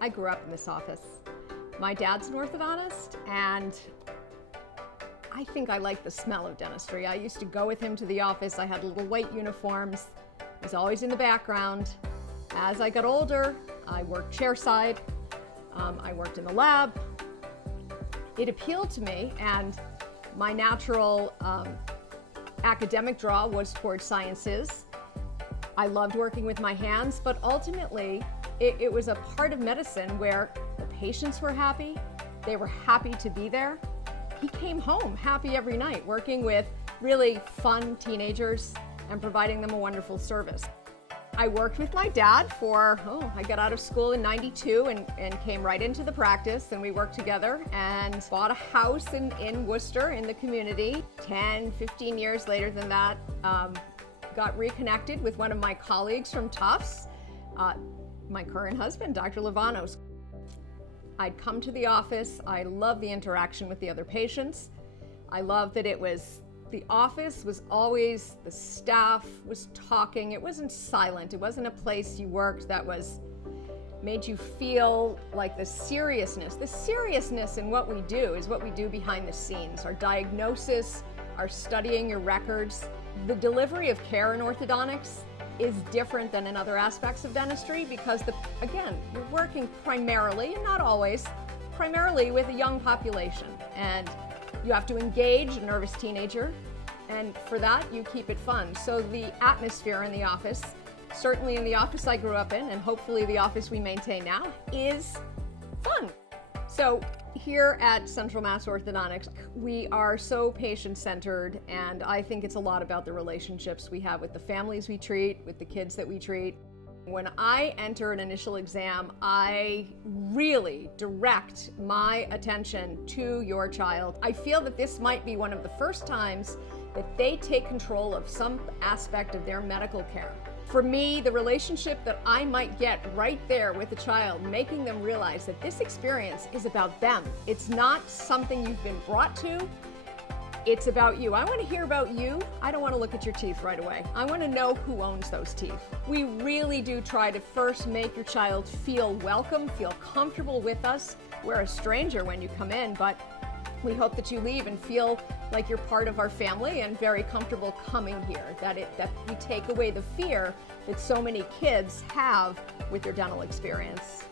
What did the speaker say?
I grew up in this office. My dad's an orthodontist, and I think I like the smell of dentistry. I used to go with him to the office. I had little white uniforms. I was always in the background. As I got older, I worked chairside. I worked in the lab. It appealed to me, and my natural academic draw was towards sciences. I loved working with my hands, but ultimately, it was a part of medicine where the patients were happy. They were happy to be there. He came home happy every night, working with really fun teenagers and providing them a wonderful service. I worked with my dad I got out of school in '92 and came right into the practice, and we worked together and bought a house in Worcester in the community. 10, 15 years later than that, got reconnected with one of my colleagues from Tufts, my current husband, Dr. Livanos. I'd come to the office. I love the interaction with the other patients. I love that the office was always, the staff was talking. It wasn't silent. It wasn't a place you worked that made you feel like the seriousness. The seriousness in what we do is what we do behind the scenes. Our diagnosis, our studying your records. The delivery of care in orthodontics is different than in other aspects of dentistry because, again, you're working primarily, and not always, primarily with a young population. And you have to engage a nervous teenager, and for that, you keep it fun. So the atmosphere in the office, certainly in the office I grew up in, and hopefully the office we maintain now, is fun. So here at Central Mass Orthodontics, we are so patient-centered, and I think it's a lot about the relationships we have with the families we treat, with the kids that we treat. When I enter an initial exam, I really direct my attention to your child. I feel that this might be one of the first times that they take control of some aspect of their medical care. For me, the relationship that I might get right there with the child, making them realize that this experience is about them. It's not something you've been brought to. It's about you. I want to hear about you. I don't want to look at your teeth right away. I want to know who owns those teeth. We really do try to first make your child feel welcome, feel comfortable with us. We're a stranger when you come in, but we hope that you leave and feel like you're part of our family and very comfortable coming here, that we take away the fear that so many kids have with their dental experience.